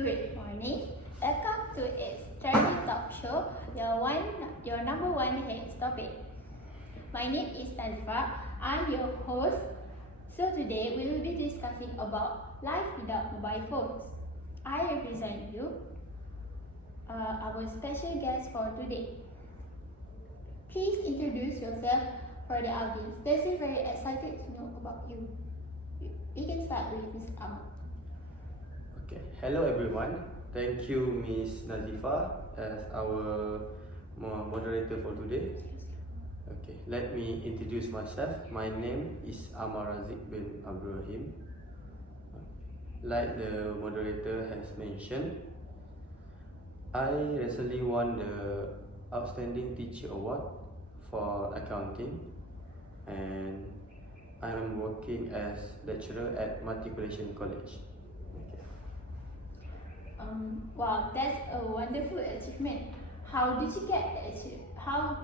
Good morning. Welcome to its Study Talk Show, your number one hit topic. My name is Nazifa. I'm your host. So today we will be discussing about life without mobile phones. I represent you, our special guest for today. Please introduce yourself for the audience. They seem very excited to know about you. We can start with Ms. Ahmad. Okay. Hello everyone. Thank you Miss Nazifa as our moderator for today. Okay, let me introduce myself. My name is Amar Razik bin Abdurrahim. Like the moderator has mentioned, I recently won the Outstanding Teacher Award for accounting, and I am working as lecturer at Matriculation College. Wow, that's a wonderful achievement. How did you get the achievement? How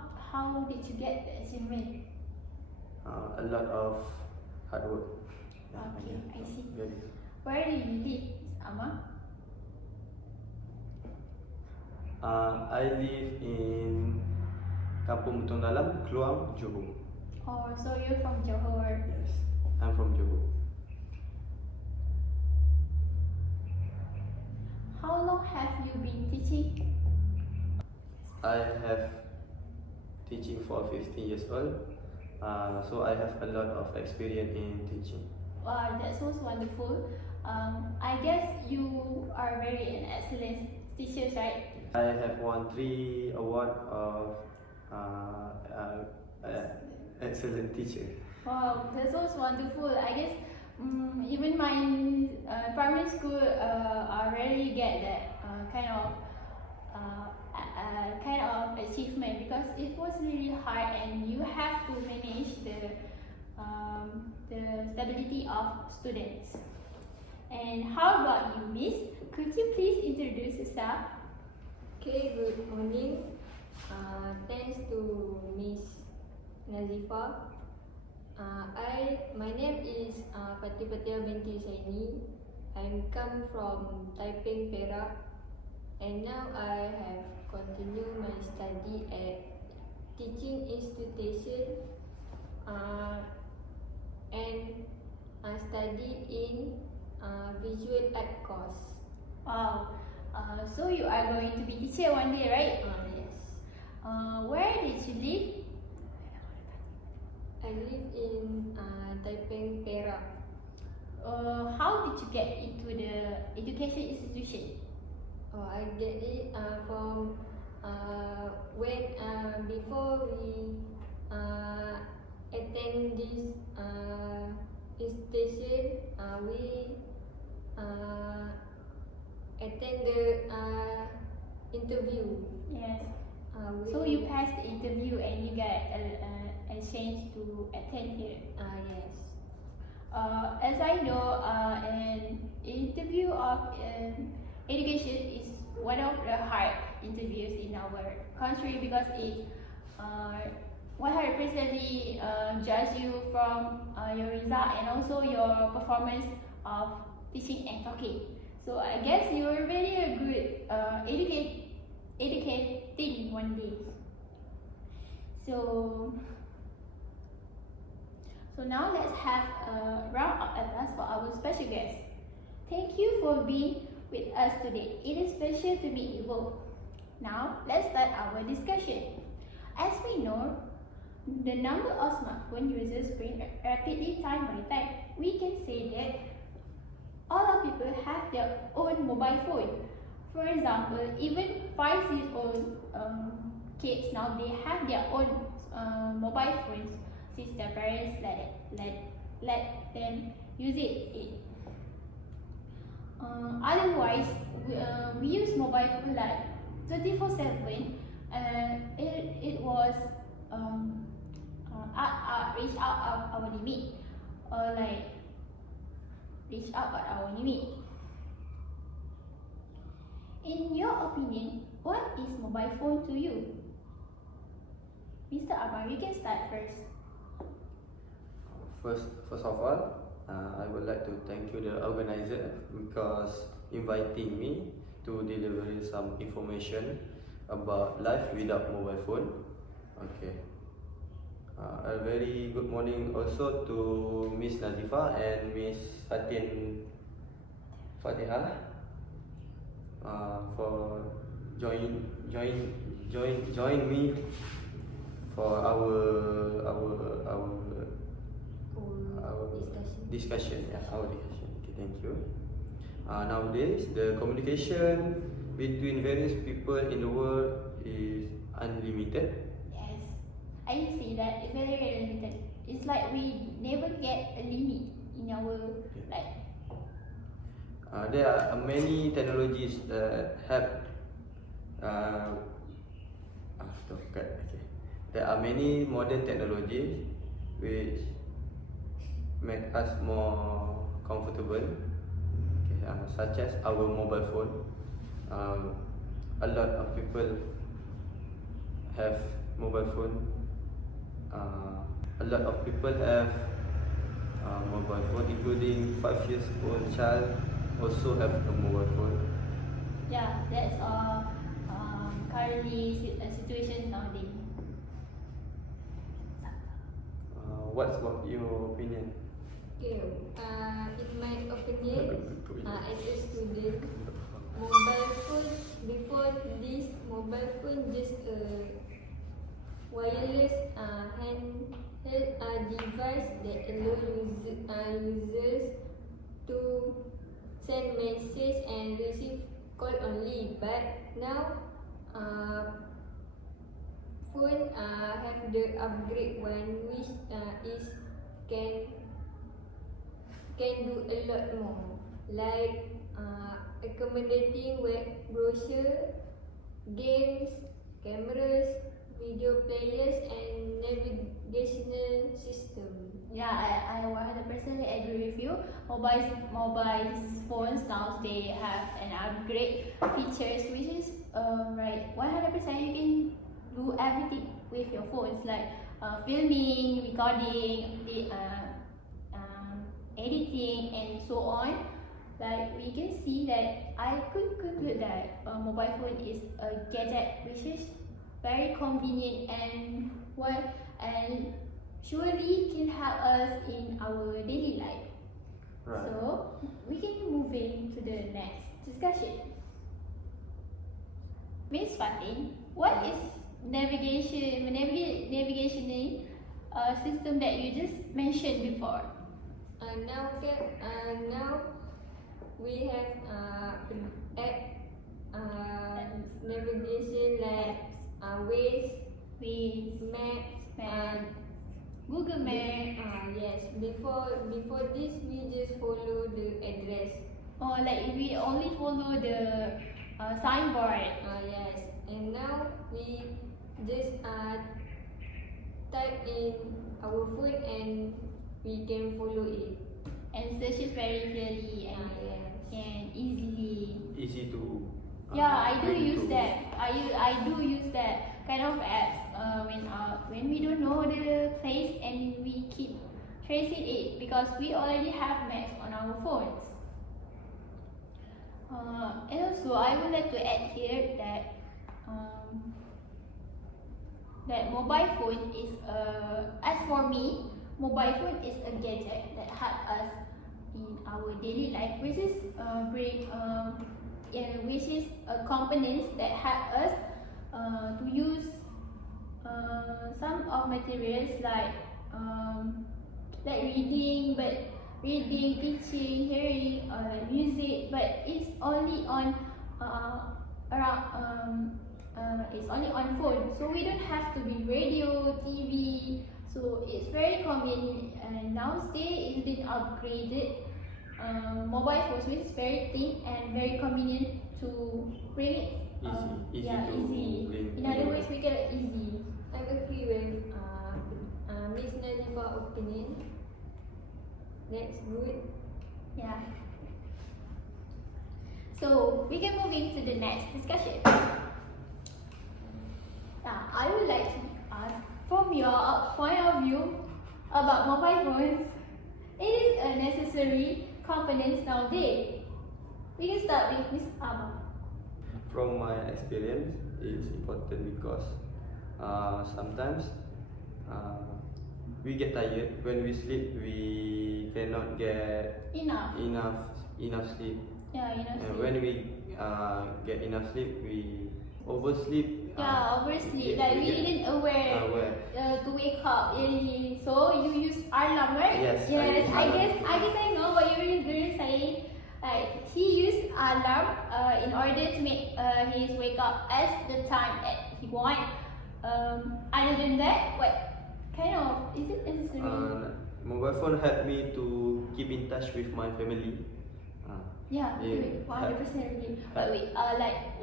did you get the achievement? A lot of hard work. Okay, I see. Very. Where do you live, Ms. Amma? I live in Kampung Butong Dalam, Kluang, Johor. Oh, so you're from Johor. Yes, I'm from Johor. How long have you been teaching? I have teaching for 15 years old, so I have a lot of experience in teaching. Wow, that sounds wonderful. I guess you are very an excellent teacher, right? I have won 3 awards of excellent teacher. Wow, that sounds wonderful. I guess even my primary school rarely get that kind of achievement because it was really hard and you have to manage the stability of students. And how about you, Miss? Could you please introduce yourself? Okay, good morning. Thanks to Miss Nazifa. My name is Fatih Fatia binti Saini. I come from Taiping, Perak, and now I have continued my study at teaching institution and I study in visual art course. Wow. So you are going to be teacher one day, right? Yes. Where did you live? I live in Taiping, Perak. How did you get into the education institution? I get it from when before we attend this institution, we attend the interview. Yes. So you passed the interview and you got a chance to attend here. Yes. As I know, an interview of education is one of the hard interviews in our country because it 100% judge you from your result and also your performance of teaching and talking. So I guess you are really a good educating one day. So now let's have a round of applause for our special guest. Thank you for being with us today. It is special to meet you both. Now let's start our discussion. As we know, the number of smartphone users growing rapidly time by time. We can say that all of people have their own mobile phone. For example, even 5-year-old kids now they have their own mobile phones since their parents let them use it. Otherwise, we use mobile phone like 24/7. It was reach out of our limit, or like reach out at our limit. In your opinion, what is mobile phone to you? Mr. Amar, you can start first. First of all, I would like to thank you the organizer because inviting me to deliver some information about life without mobile phone. Okay. A very good morning also to Miss Nazifa and Miss Fatin Fatihah for join me for our discussion. Yeah, our discussion. Okay, thank you. Nowadays, the communication between various people in the world is unlimited. Yes, I see that. It's very, very limited. It's like we never get a limit in our life. There are many technologies that help. Okay. There are many modern technologies which make us more comfortable, okay, such as our mobile phone. A lot of people have mobile phone. A lot of people have mobile phone, including 5 years old child also have a mobile phone. Yeah, that's currently a situation nowadays. What's about your opinion? Okay, in my opinion, as a student, mobile phone, before this, mobile phone just a wireless handheld device that allow users to send message and receive call only. But now, phone have the upgrade one which is can do a lot more, like accommodating web browser, games, cameras, video players, and navigational system. Yeah, I 100% agree with you. Mobile phones now they have an upgrade features which is right 100% you can do everything with your phones like filming, recording, editing, and so on. Like we can see that I could conclude that mobile phone is a gadget which is very convenient and surely can help us in our daily life. Right. So we can move in to the next discussion. Miss Fatin, what is navigational system that you just mentioned before? Now we have app navigation like Waze, Maps, Google Maps. yes. Before this, we just follow the address. Or like we only follow the signboard. Yes. And now we just type in our phone and we can follow it. And search it very clearly and easily. Easy to. Yeah, I do bring use to- that. I do use that kind of apps when we don't know the place and we keep tracing it because we already have maps on our phones. And also, I would like to add here that that mobile phone is as for me, mobile phone is a gadget that help us in our daily life, which is components that help us to use some of materials like reading, teaching, hearing, music, but it's only on it's only on phone, so we don't have to be radio, TV. So it's very convenient, and nowadays it's been upgraded. Mobile phones, which is very thin and very convenient to bring it. Easy Yeah, to easy. bring In other anywhere. words, we get it easy. I agree with Miss Nazifa's opinion. That's good. Yeah. So we can move into the next discussion. Now, I would like to ask from your point of view about mobile phones. It is a necessary component nowadays. We can start with Miss Amma. From my experience, it's important because sometimes we get tired. When we sleep, we cannot get Enough. enough sleep. Yeah, enough And sleep. when we get enough sleep, we oversleep. Yeah, oversleep. Like we didn't aware Aware. to wake up early. So you use alarm, right? Yes, I Yes. use I alarm. guess I know what you're gonna say. Like he used alarm in order to make his wake up as the time that he want. Other than that, what kind of is it necessary? Mobile phone help me to keep in touch with my family. Yeah, Yeah. 100% agree. But wait, like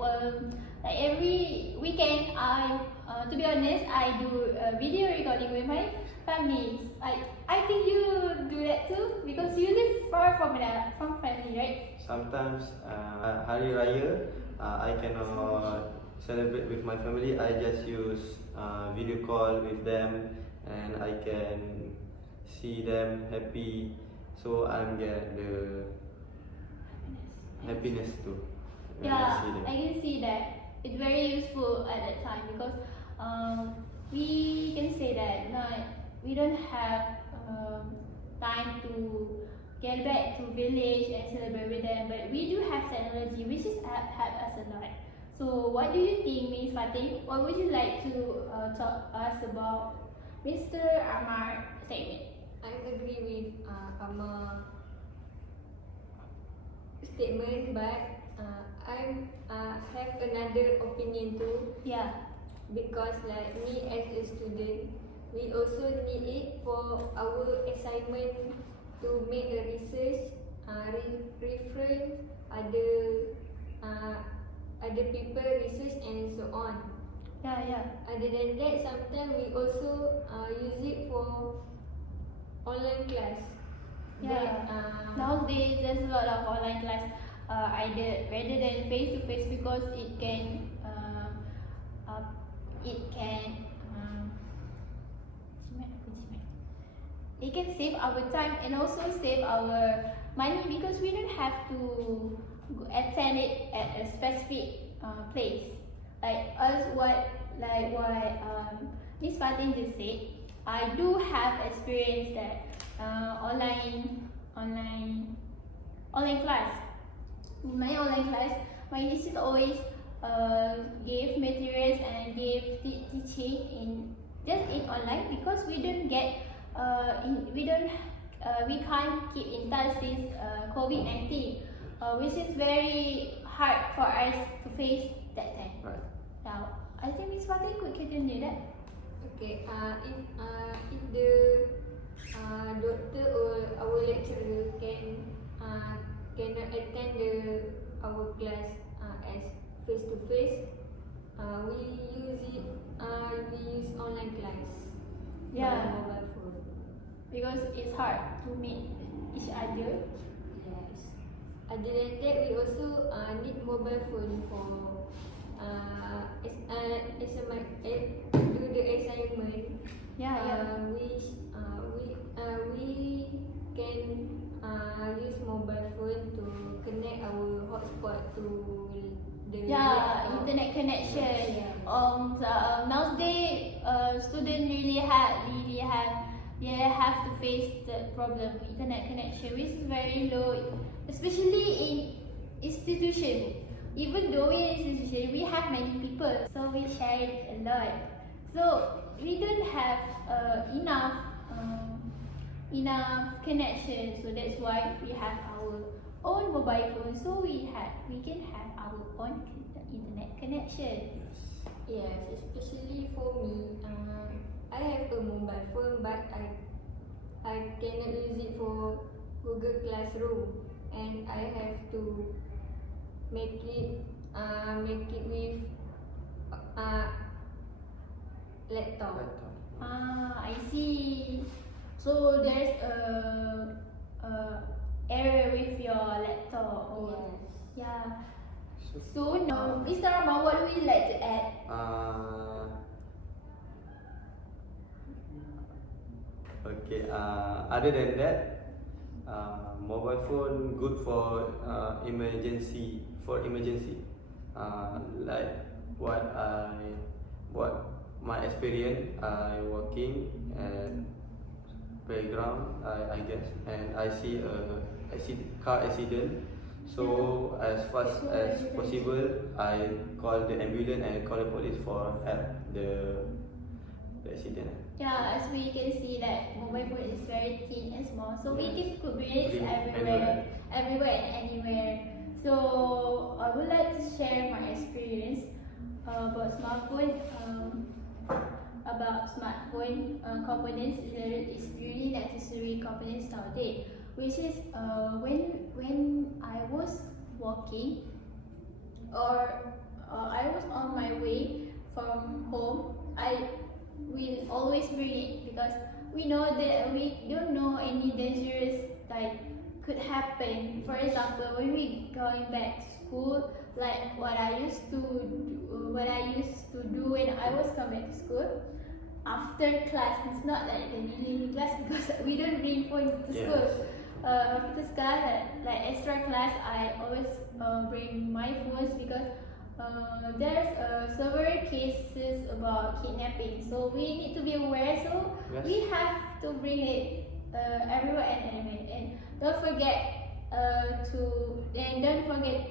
every weekend, to be honest, I do video recording with my family. I think you do that too because you live far from family, right? Sometimes Hari Raya, I cannot celebrate with my family. I just use video call with them, and I can see them happy. So I'm get the happiness too. when I Yeah, see them. I can see that. It's very useful at that time because we can say that we don't have time to get back to village and celebrate with them, but we do have technology which is help us a lot. So what do you think, Ms. Fatih? What would you like to talk us about Mr. Amar statement? I agree with Amma statement, but I have another opinion too, Yeah, because like me as a student, we also need it for our assignment to make a research, reference other people research and so on. yeah. Other than that, sometimes we also use it for online class. Yeah. Nowadays, there's a lot of online class, either rather than face to face because it can it can save our time and also save our money because we don't have to attend it at a specific place. What Miss Fatin just said, I do have experience that online class. In my online class, my teacher always gave materials and gave teaching in online because we don't get we can't keep in touch since COVID-19, which is very hard for us to face that time. Right. Now, I think Miss Fatin could continue that. Okay, if the doctor or our lecturer cannot attend our class as face to face, we use online class. Yeah. By mobile phone. Because it's hard to meet each other. Yes. Other than that, we also need mobile phone for do the assignment. Yeah. We can use mobile phone to connect our hotspot to the laptop. Internet connection. Yes. Nowadays, students really have to face the problem internet connection, which is very low, especially in institution. Even though in institution we have many people, so we share it a lot. So we don't have enough connection. So that's why we have our own mobile phone. So we can have our own internet connection. Yes, especially for me, I have a mobile phone, but I cannot use it for Google Classroom, and I have to make it with laptop. I see. So there's a error with your laptop. Or Yes. Yeah. So now, Mr. Rahman, what would you like to add? Okay. Other than that, Mobile phone good for emergency. Like what my experience. I working at playground, I guess, and I see car accident. So as fast as possible, I call the ambulance and call the police for help the accident. Yeah, as we can see that mobile phone is very thin and small, so we Yes. can put brains Bring everywhere, everywhere and anywhere. So I would like to share my experience about smartphone. Components is really necessary components nowadays. Which is when I was walking or I was on my way from home, I will always bring it because we know that we don't know any dangerous like could happen. For example, when we going back to school, like what I used to do when I was coming back to school after class. It's not like the daily class because we don't bring phone to school. Yes. After class, like extra class, I always bring my phones because there's several cases about kidnapping. So we need to be aware. So Yes. we have to bring it everywhere and anywhere. And don't forget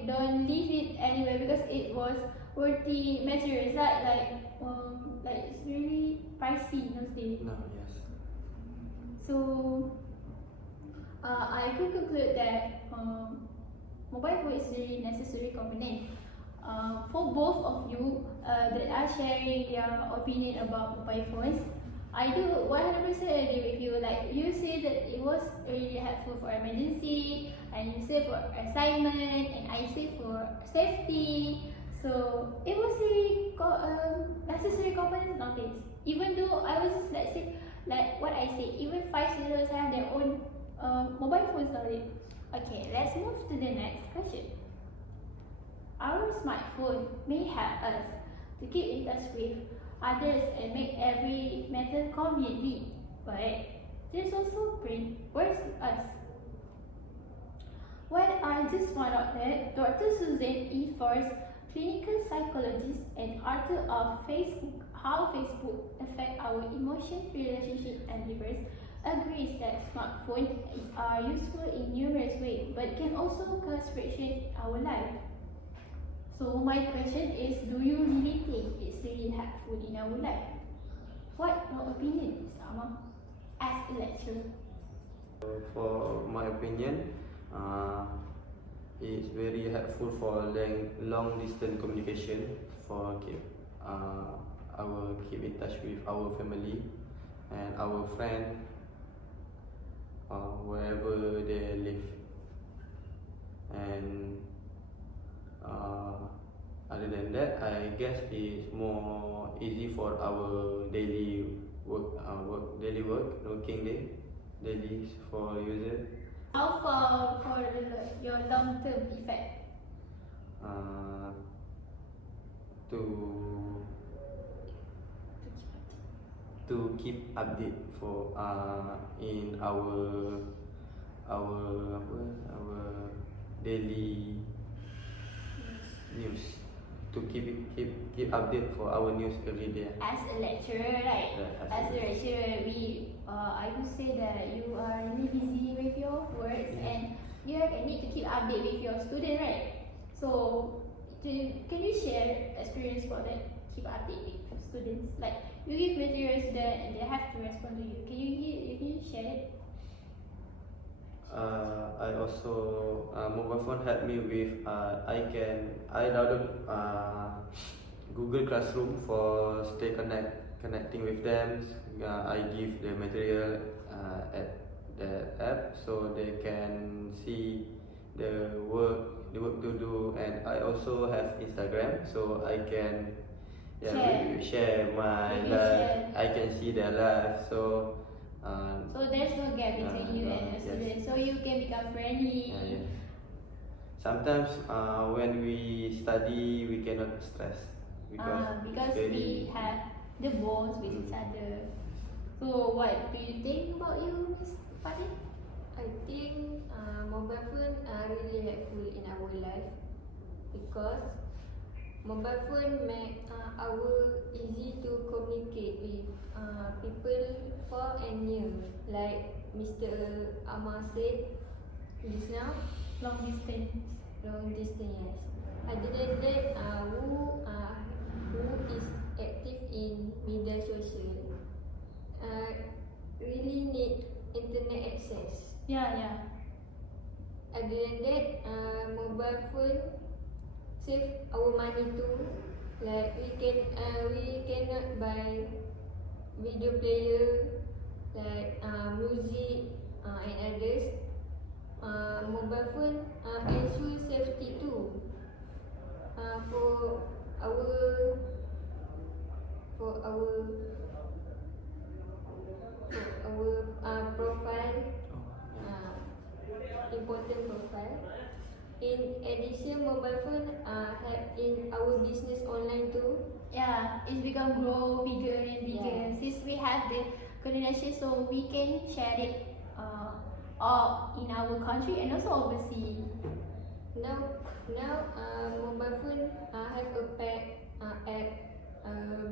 don't leave it anywhere because it was worthy materials. Like it's really pricey those days. No, yes. So I could conclude that mobile phone is really necessary component for both of you that are sharing their opinion about mobile phones. I do 100% agree with you. Like you say that it was really helpful for emergency, and you say for assignment, and I say for safety. So it was really necessary components nowadays. Even though I was just let's say like what I say, even 5-year-olds have their own mobile phones nowadays. Okay, let's move to the next question. Our smartphone may help us to keep in touch with others and make every matter conveniently, but there's also bring words to us. Well, I just found out that Dr. Susan E. Forrest, clinical psychologist and author of How Facebook Affect Our Emotion, Relationship and Lives, agrees that smartphones are useful in numerous ways, but can also cause friction in our life. So my question is, do you really think it's really helpful in our life? What your opinion is, Amar, as a lecturer? For my opinion, it's very helpful for long distance communication for keep in touch with our family and our friend wherever they live. And other than that, I guess it's more easy for our daily daily for user. How for your long-term effect? To keep update for in our daily news, to keep update for our news every day. As a lecturer, right? Yeah, As a lecturer, I would say that you are really busy with your works Yeah. and you need to keep update with your student, right? So, can you share experience for that? Keep update with your students. Like you give materials to them and they have to respond to you. Can you share it? I also mobile phone help me with I download Google Classroom for connecting with them. I give the material at the app so they can see the work to do, and I also have Instagram so I can share my Maybe life. share. I can see their life, so So there's no gap between you and your yes. student, so you can become friendly. yes. Sometimes when we study we cannot stress Because it's very, we have the bonds with each other. So what do you think about you, Miss Fadil? I think mobile phone are really helpful in our life because mobile phone make our easy to communicate with people far and near. Like Mr. Amar said just now, Long distance. long distance. Yes. Other than that, who is active in media social really need internet access. Yeah. Other than that, mobile phone save our money too. Like we cannot buy video player like music and others. Mobile phone ensure safety too. For our for our profile, important profile. In addition, mobile phone help in our business online too. Yeah, it's become grow bigger and bigger. Yeah. Since we have the coordination, so we can share it all in our country and also overseas. Now, mobile phone have a pack app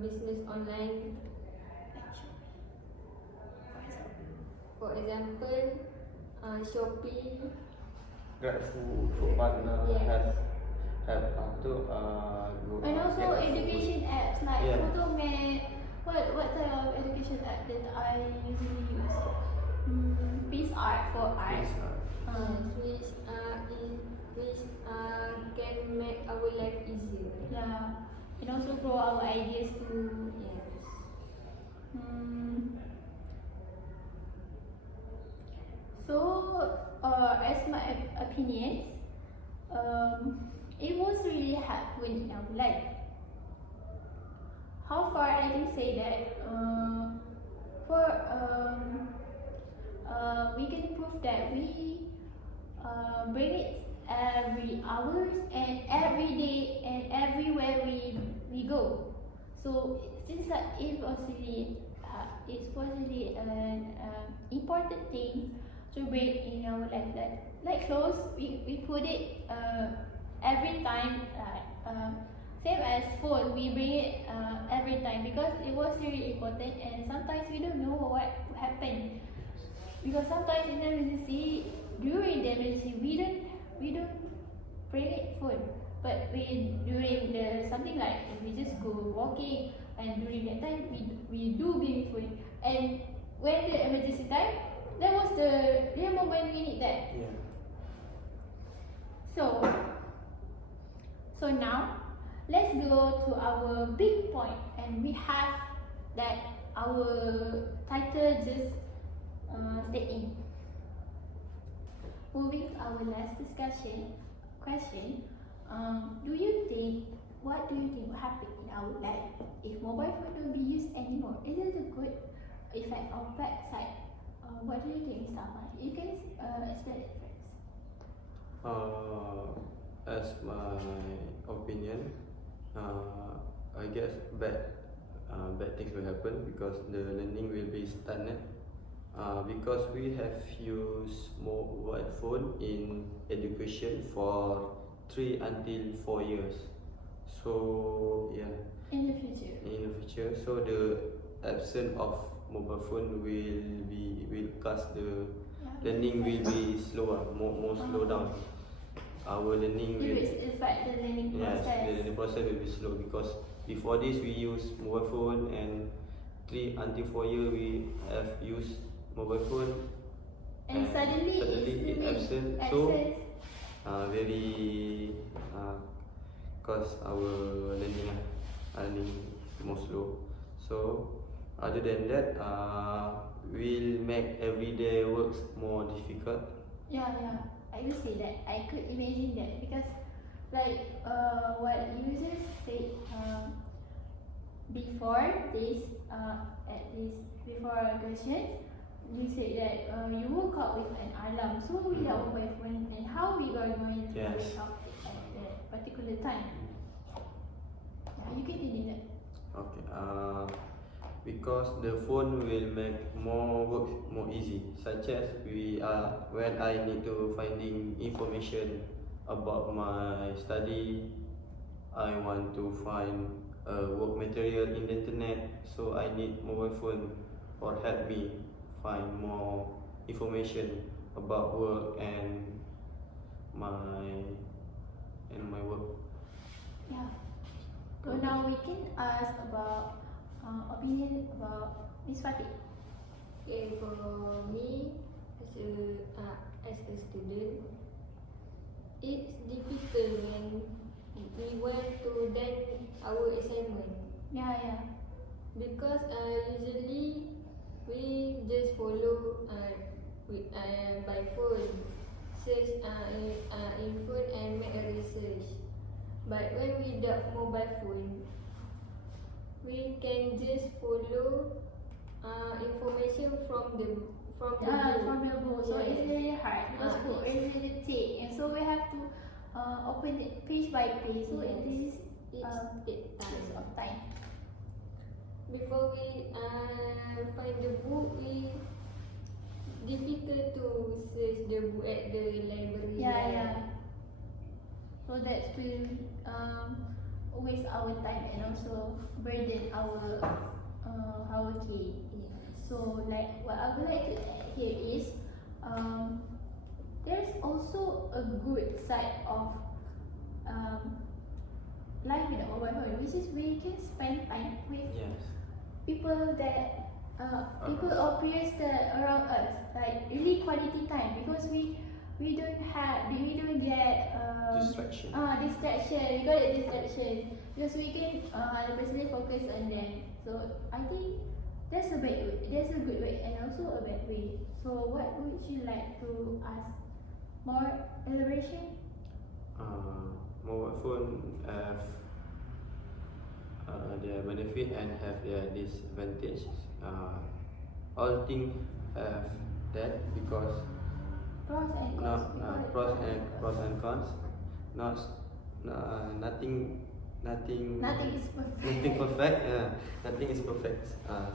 business online. For example, Shopee. GrabFood, Foodpanda Yes. have tu And also get education apps like Yeah. Photomat. What type of education app that I usually use? Peace Art for art. Yes, Which can make our life easier. Yeah, and also grow our ideas too. Yes. Hmm. So, as my opinions, it was really helpful in our life. How far I can say that we can prove that we bring it every hours and every day and everywhere we go. So it seems like it was really an important thing to bring in our life. Like clothes, we put it every time. Same as phone, we bring it every time because it was really important. And sometimes we don't know what happened because sometimes in the emergency, during the emergency, we don't bring it phone. But during the something like we just go walking, and during that time we do bring phone. And when the emergency time, that was the real moment we need that. Yeah. So now let's go to our big point, and we have that our title just stay in. Moving to our last question. What do you think will happen in our life if mobile phone don't be used anymore? Is it a good effect or bad side? What do you think, Mr. Ahmad? You can explain it first. As my opinion, I guess bad things will happen because the learning will be stagnant. Because we have used mobile phone in education for 3 until 4 years. So yeah, In the future. so the absence of mobile phone will cause the learning will be slower, more slow down. Our learning It will will affect the learning yes, process. the process will be slow because before this we use mobile phone, and 3 until 4 years we have used mobile phone, And suddenly it it's absent. So very cause our learning more slow. So other than that, will make everyday works more difficult. Yeah, I will say that. I could imagine that because, like, what users said before this, at least before questions, you said that you woke up with an alarm. So without mobile phone, and how we are going to Yes. wake up at that particular time? Yeah, you can tell me that. Okay. because the phone will make more work more easy, such as when I need to finding information about my study. I want to find work material in the internet, so I need mobile phone or help me find more information about work and my work. Yeah. So now we can ask about opinion about Miss Fatih. Okay, for me as a student, it's difficult when we want to done our assignment Yeah. because usually we just follow by phone, search in phone and make a research. But when we got mobile phone, we can just follow information from the book. From the book. So it's really hard because book is really thick, and so we have to open it page by page. So it is It take takes time. of time. Before we find the book, we difficult to search the book at the library. Yeah. So that will waste our time and also burden our kid. So like what I would like to add here is there's also a good side of life with a mobile phone, which is we can spend time with Yes. people that people or peers that around us, like really quality time, because we don't get Distraction. distraction. We got a distraction because we can personally focus on them. So I think there's a bad way, there's a good way and also a bad way. So what would you like to ask? More elaboration? Mobile phone have their benefit and have their disadvantage. All things have that because Pros and cons. not We call it pros and cons. Not nothing Nothing is perfect. nothing perfect. Nothing is perfect.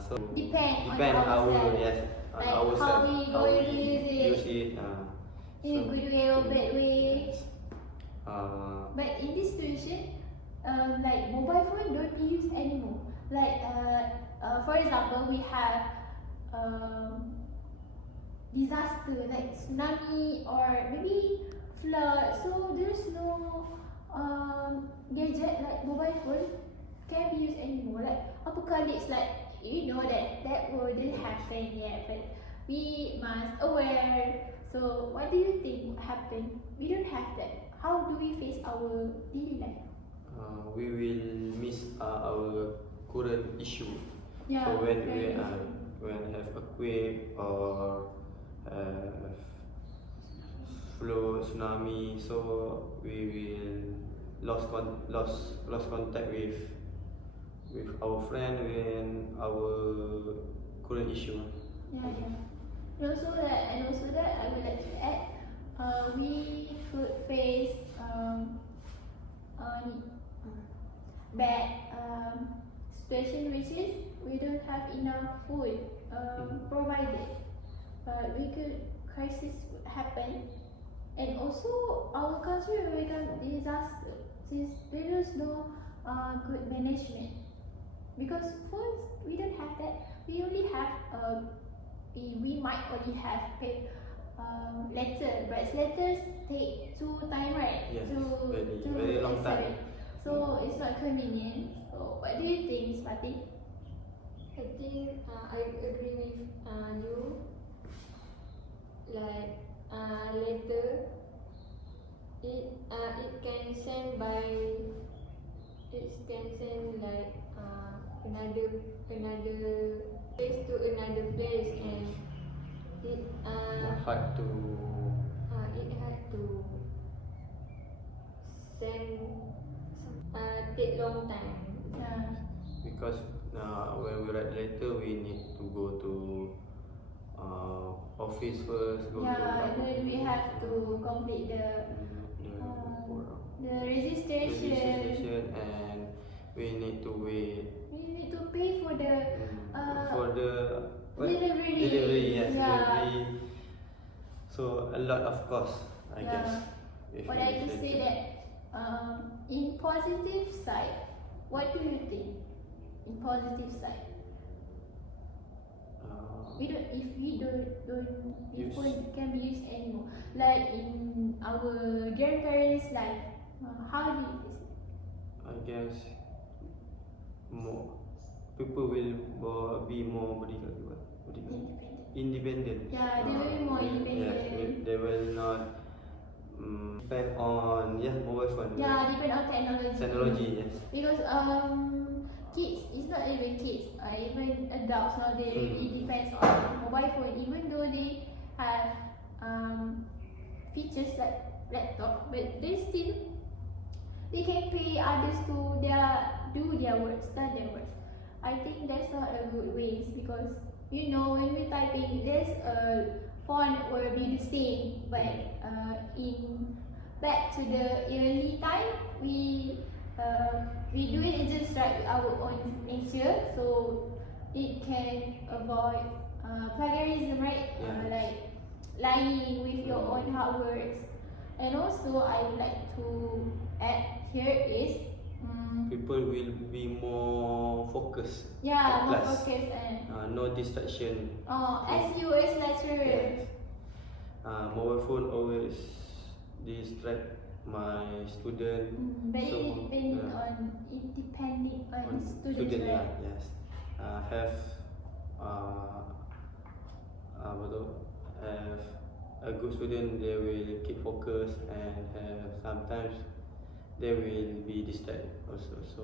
So Depend on our ourselves. yes on Like ourselves, how we going to use it. In a good way or bad way. Uh, But in this situation, like mobile phone don't be used anymore. Like for example, we have disaster like tsunami or maybe flood. So there's no gadget like mobile phone can be used anymore. Like apocalypse, like you know that wouldn't happen yet, but we must aware. So what do you think would happen? We don't have that. How do we face our daily life? we will miss our current issue. Yeah. So when very we true. when have earthquake or flood, tsunami, so we will lost contact with our friend and our current issue. Yeah. And also that I would like to add, we could face bad situation, which is we don't have enough food provided. We could crisis would happen, and also our country will become disaster since there is no good management. Because phones, we don't have that. We only have we might only have letter, but letters take time, right? Yes, to very long time. accept it. So it's not convenient. So what do you think, Miss Fatih? I think I agree with you. Like later, it can send by like another place to another place, and it Hard to it had to send take long time. Yeah. because when we write letter we need to go to office first. Then we have to complete the registration. registration and we need to wait. We need to to pay for the for the what? delivery. Delivery, yes, Yeah. delivery. So a lot of cost, I Yeah. guess. if But you I can say that in positive side, what do you think? In positive side, if we don't Use. before it can be used anymore. Like in our grandparents' life, how do you face it? I guess more people will be more what do you call it? Independent. Yeah, they will be more independent. Yes, they will not depend on mobile phone. Yeah, depend on technology. Technology, yes. Because kids, it's not even kids, even adults nowadays, it depends on mobile phone. Even though they have features like laptop, but they can pay others to do their works, done their works. I think that's not a good ways because when we're typing, there's a font will be the same, but in back to the early time, we do it just right with our own nature, so it can avoid plagiarism, right? Yes. Like lying with your own hard works. And also, I would like to add here is People will be more focused. more class. focused and No distraction. as you as lecturer. Yes. Mobile phone always distract my student. Very So, depending yeah. on depending on students, student, right? yes. Have apa tu? Have a good student, they will keep focus and have sometimes they will be distracted also. So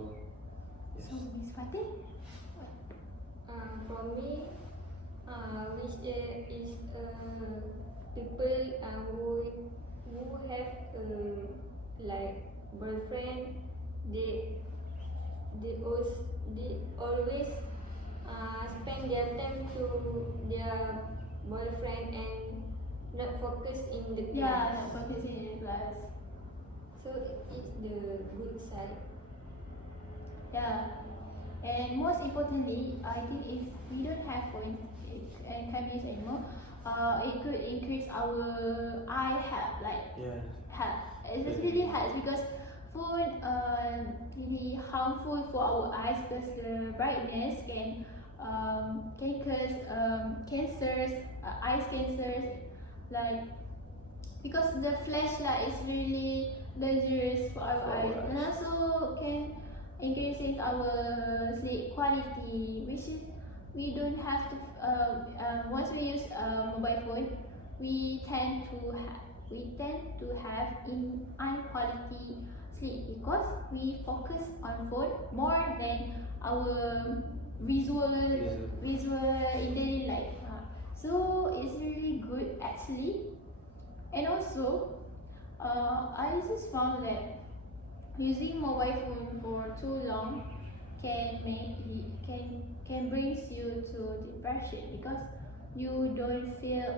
yes. So Miss Fatih, For me, which is people who have like boyfriend, they always spend their time to their boyfriend and not focus in the class. not focusing in the class. So it's the good side. Yeah, and most importantly, I think if we don't have phones and cameras anymore, it could increase our eye health, especially health because phone really harmful for our eyes because the brightness can cause cancers, eye cancers, like because the flashlight is really dangerous for our For our eyes and eyes. also can increases our sleep quality, which is we don't have to once we use mobile phone, we tend to have in unquality sleep because we focus on phone more than our visual in daily life. So it's really good actually. And also, I just found that using mobile phone for too long can brings you to depression because you don't feel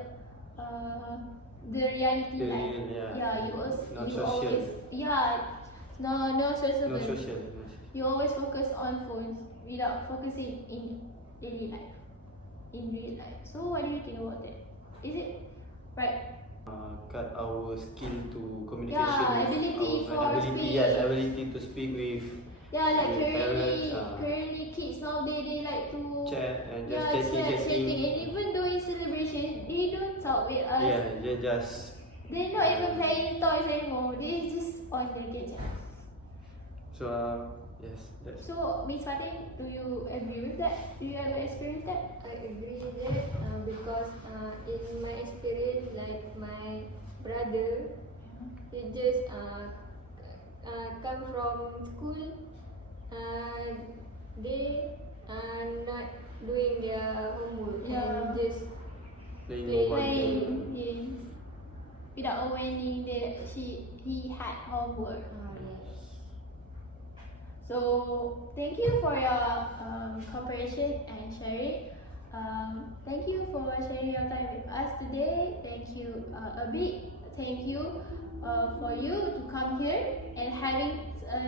the reality The life. real, You also Not you social. always no social. No social. You always focus on phones without focusing in daily life, in real life. So what do you think about that? Is it right? Cut our skill to communication. Yeah, with ability our, for ability, speak. yes, ability to speak with Yeah, like parents, currently kids nowadays they like to chat and just chatting. chatting. And even though in celebration, they don't talk with us. Yeah, they just They're not even playing toys anymore. They just on the gadget. so yes, that's So Miss Fatih, do you agree with that? Do you ever experience that? I agree with that because in my experience, like my brother, he just come from school, they are not doing their homework Yeah. and just playing Play- mobile game. Playing games without knowing that he had homework. yes. So thank you for your cooperation and sharing. Thank you for sharing your time with us today. Thank you a bit. Thank you for you to come here and having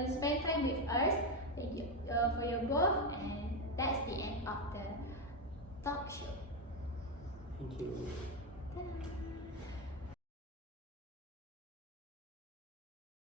spend time with us. Thank you for your both and that's the end of the talk show. Thank you. Ta-da.